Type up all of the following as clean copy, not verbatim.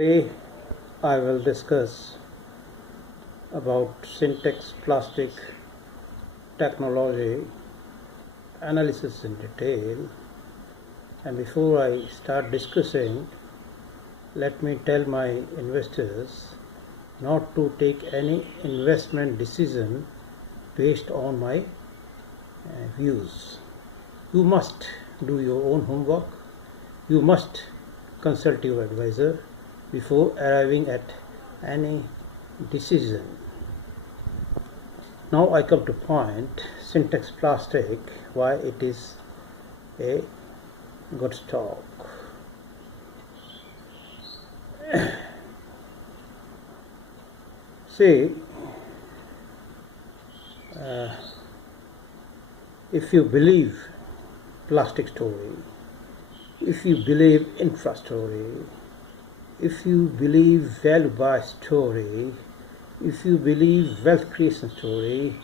Today I will discuss about Sintex plastic technology analysis in detail. And before I start discussing, let me tell my investors not to take any investment decision based on my views. You must do your own homework. You must consult your advisor before arriving at any decision. Now I come to point, Sintex plastic, why it is a good stock. See, if you believe plastic story, if you believe infra story, if you believe value buy story, if you believe wealth creation story,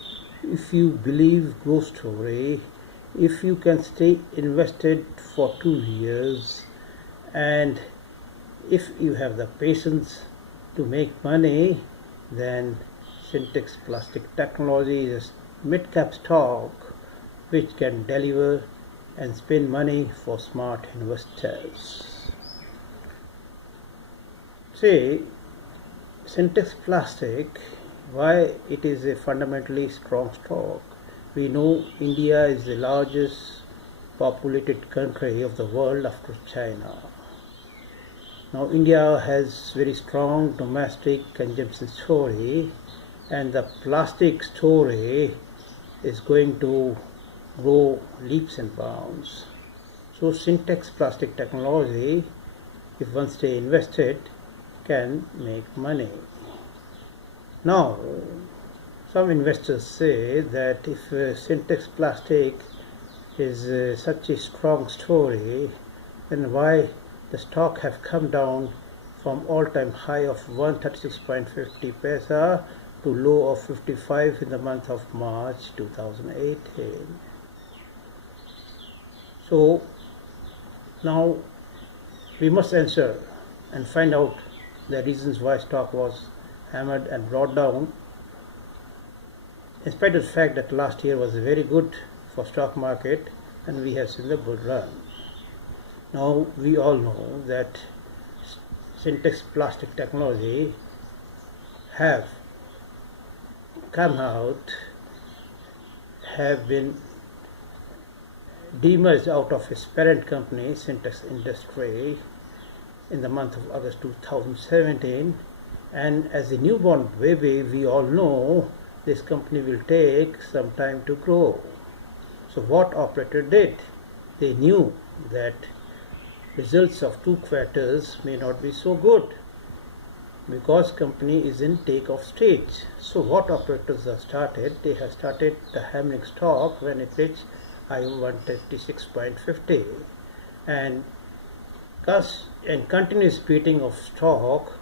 if you believe growth story, if you can stay invested for 2 years, and if you have the patience to make money, then Sintex plastic technology is a mid-cap stock which can deliver and spend money for smart investors. See, Sintex plastic, why it is a fundamentally strong stock. We know India is the largest populated country of the world after China. Now India has very strong domestic consumption story, and the plastic story is going to grow leaps and bounds. So Sintex plastic technology, if one stay invested, can make money. Now, some investors say that if Sintex plastic is such a strong story, then why the stock have come down from all-time high of 136.50 paisa to low of 55 in the month of March 2018. So now we must answer and find out the reasons why stock was hammered and brought down, in spite of the fact that last year was very good for stock market and we have seen the bull run. Now we all know that Sintex plastic technology have come out, have been demerged out of its parent company Sintex Industry in the month of August 2017, and as a newborn baby we all know this company will take some time to grow. So what operator did? They knew that results of 2 quarters may not be so good because company is in take-off stage. So what operators have started? They have started the hammering stock when it reached high of 136.50, and continuous beating of stock,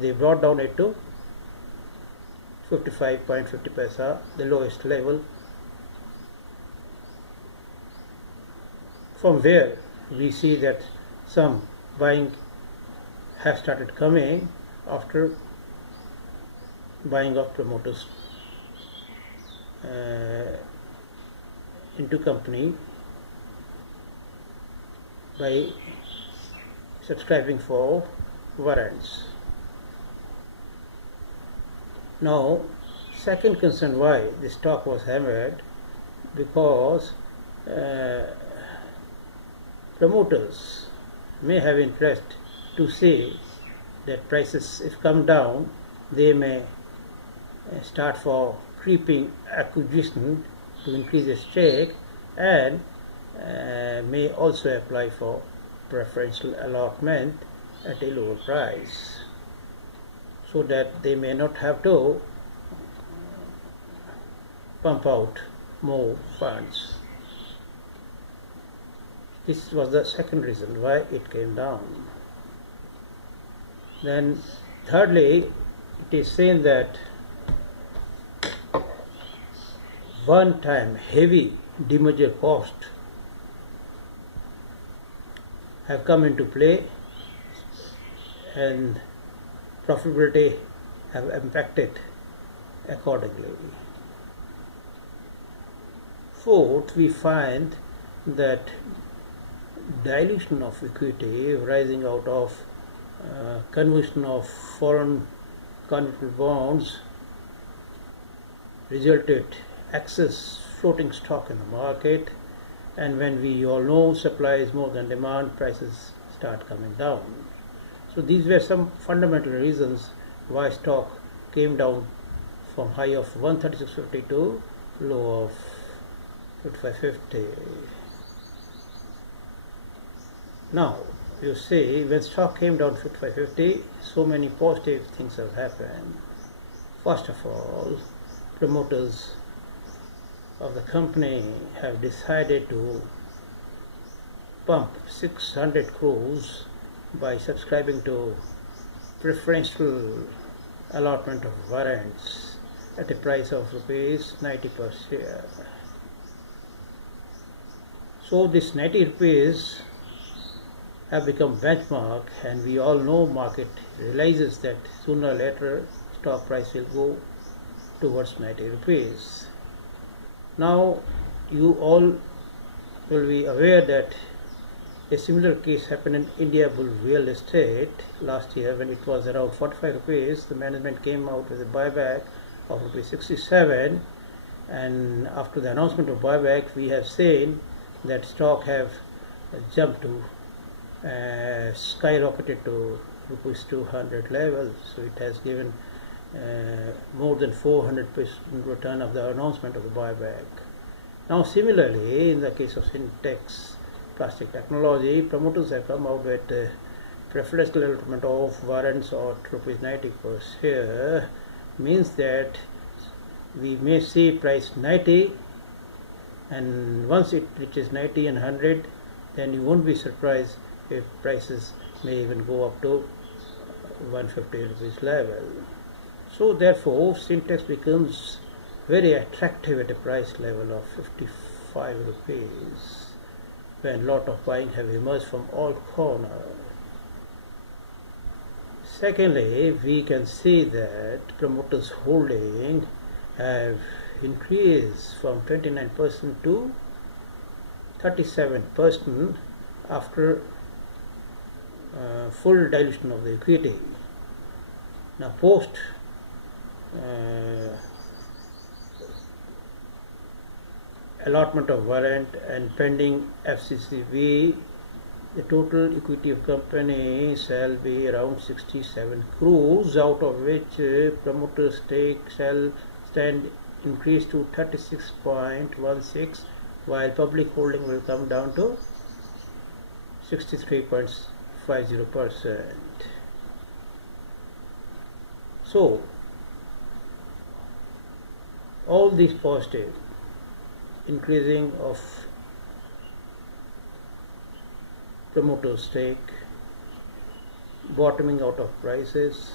they brought down it to 55.50 paisa, the lowest level. From where we see that some buying have started coming after buying of promoters into company by subscribing for warrants. Now, second concern why the stock was hammered, because promoters may have interest to say that prices, if come down, they may start for creeping acquisition to increase the stake, and may also apply for preferential allotment at a lower price, so that they may not have to pump out more funds. This was the second reason why it came down. Then thirdly, it is saying that one-time heavy demerger cost have come into play and profitability have impacted accordingly. Fourth, we find that dilution of equity rising out of conversion of foreign convertible bonds resulted excess floating stock in the market, and when we all know supply is more than demand, prices start coming down. So these were some fundamental reasons why stock came down from high of 136.50 to low of 55.50. Now you see, when stock came down 55.50, so many positive things have happened. First of all, promoters of the company have decided to pump 600 crores by subscribing to preferential allotment of warrants at a price of rupees 90 per share. So this 90 rupees have become benchmark, and we all know market realizes that sooner or later stock price will go towards 90 rupees. Now you all will be aware that a similar case happened in India Bull real estate last year when it was around 45 rupees. The management came out with a buyback of rupees 67, and after the announcement of buyback we have seen that stock have jumped to skyrocketed to rupees 200 level. So it has given more than 400% return of the announcement of the buyback. Now similarly, in the case of Sintex plastic technology, promoters have come out with preferential allotment of warrants at rupees 90 per share. Means that we may see price 90, and once it reaches 90 and 100, then you won't be surprised if prices may even go up to 150 rupees level. So therefore Sintex becomes very attractive at a price level of 55 rupees when lot of buying have emerged from all corners. Secondly, we can see that promoters holding have increased from 29% to 37% after full dilution of the equity. Now post allotment of warrant and pending FCCB, the total equity of company shall be around 67 crores, out of which promoter stake shall stand increase to 36.16, while public holding will come down to 63.50%. So all these positive, increasing of promoter stake, bottoming out of prices,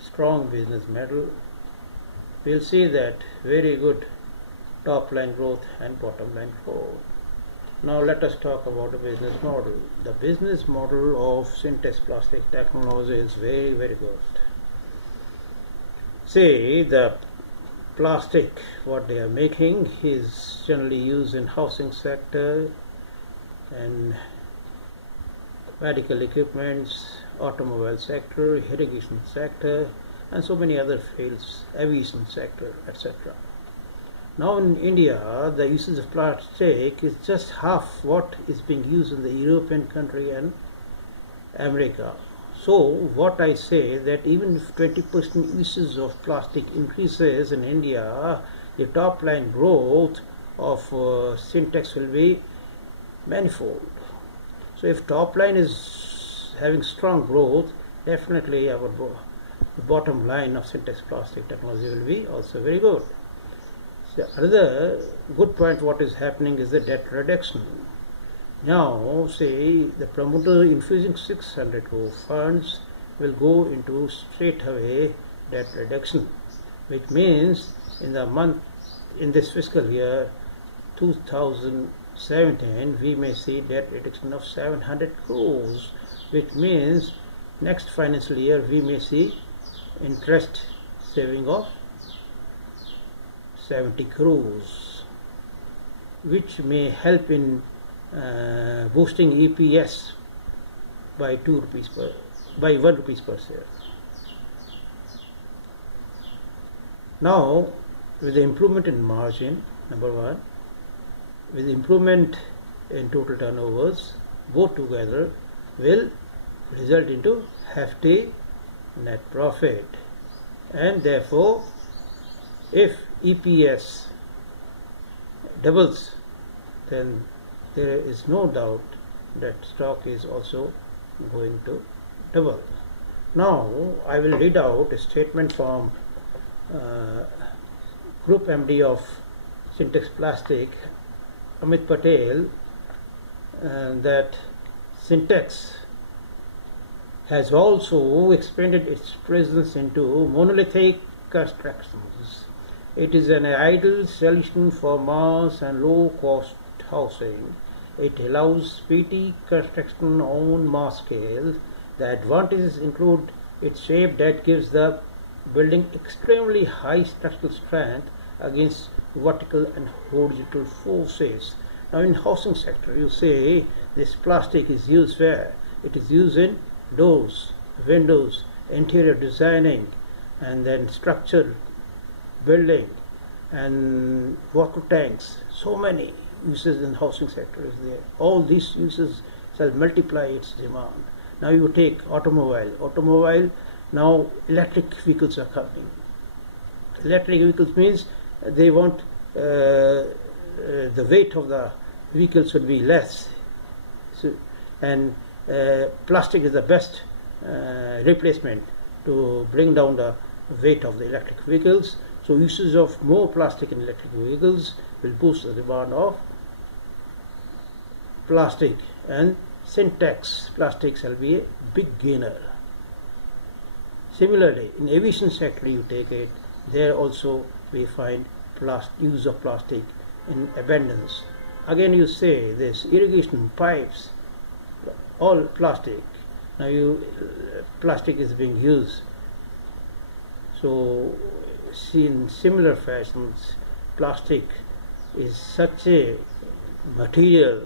strong business model, we'll see that very good top line growth and bottom line growth. Now let us talk about the business model. The business model of Sintex plastic technology is very, very good. See, the plastic what they are making is generally used in housing sector and medical equipments, automobile sector, irrigation sector, and so many other fields, aviation sector, etc. Now in India, the usage of plastic is just half what is being used in the European country and America. So what I say that even if 20% usage of plastic increases in India, the top line growth of Sintex will be manifold. So if top line is having strong growth, definitely our bottom line of Sintex plastic technology will be also very good. So another good point what is happening is the debt reduction. Now say the promoter infusing 600 crore funds will go into straight away debt reduction, which means in this fiscal year 2017 we may see debt reduction of 700 crores, which means next financial year we may see interest saving of 70 crores, which may help in boosting EPS by 2 rupees by 1 rupees per share. Now, with the improvement in margin, number one, with the improvement in total turnovers, both together will result into hefty net profit, and therefore if EPS doubles, then there is no doubt that stock is also going to double. Now I will read out a statement from Group MD of Sintex Plastic, Amit Patel, that Sintex has also expanded its presence into monolithic constructions. It is an ideal solution for mass and low-cost housing. It allows speedy construction on mass scale. The advantages include its shape that gives the building extremely high structural strength against vertical and horizontal forces. Now in housing sector, you say this plastic is used where? It is used in doors, windows, interior designing, and then structure, building, and water tanks. So many uses in housing sector is there. All these uses shall multiply its demand. Now you take automobile. Now electric vehicles are coming. Electric vehicles means they want the weight of the vehicle should be less, so, and plastic is the best replacement to bring down the weight of the electric vehicles. So uses of more plastic in electric vehicles will boost the demand of plastic, and Sintex plastic shall be a big gainer. Similarly, in aviation sector you take it, there also we find use of plastic in abundance. Again you say this irrigation pipes, all plastic. Now plastic is being used. So in similar fashions, plastic is such a material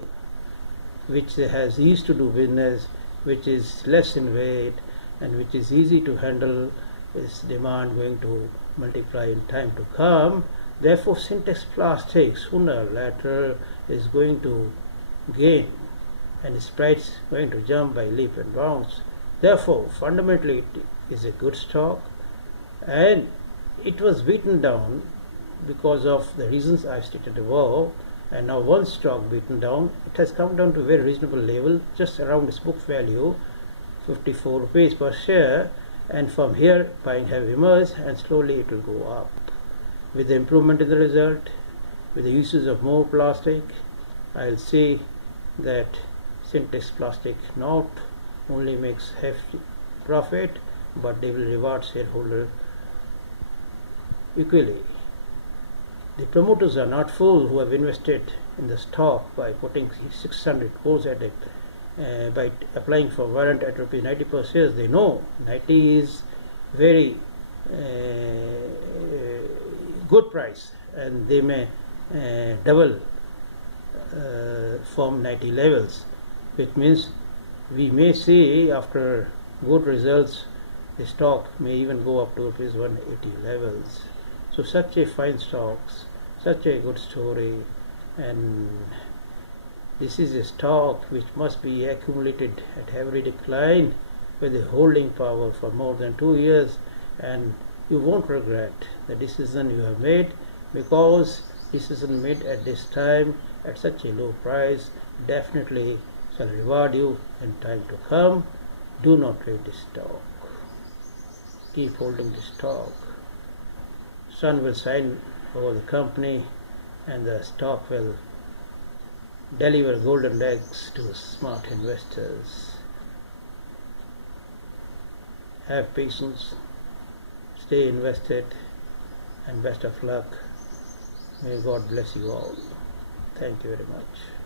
which has easy to do business, which is less in weight, and which is easy to handle. Its demand going to multiply in time to come. Therefore Sintex plastic sooner or later is going to gain, and its price going to jump by leap and bounds. Therefore fundamentally it is a good stock, and it was beaten down because of the reasons I stated above, and now once stock beaten down, it has come down to a very reasonable level, just around its book value, 54 rupees per share, and from here buying have emerged, and slowly it will go up. With the improvement in the result, with the uses of more plastic, I will see that Sintex plastic not only makes hefty profit, but they will reward shareholder equally. The promoters are not fools who have invested in the stock by putting 600 crores at it, by applying for warrant at rupees 90 per share. They know 90 is very good price, and they may double from 90 levels, which means we may see after good results the stock may even go up to rupees 180 levels. So such a fine stocks, such a good story, and this is a stock which must be accumulated at every decline with a holding power for more than 2 years, and you won't regret the decision you have made, because decision made at this time at such a low price definitely shall reward you in time to come. Do not trade this stock. Keep holding this stock. Sun will shine over the company, and the stock will deliver golden eggs to smart investors. Have patience, stay invested, and best of luck. May God bless you all. Thank you very much.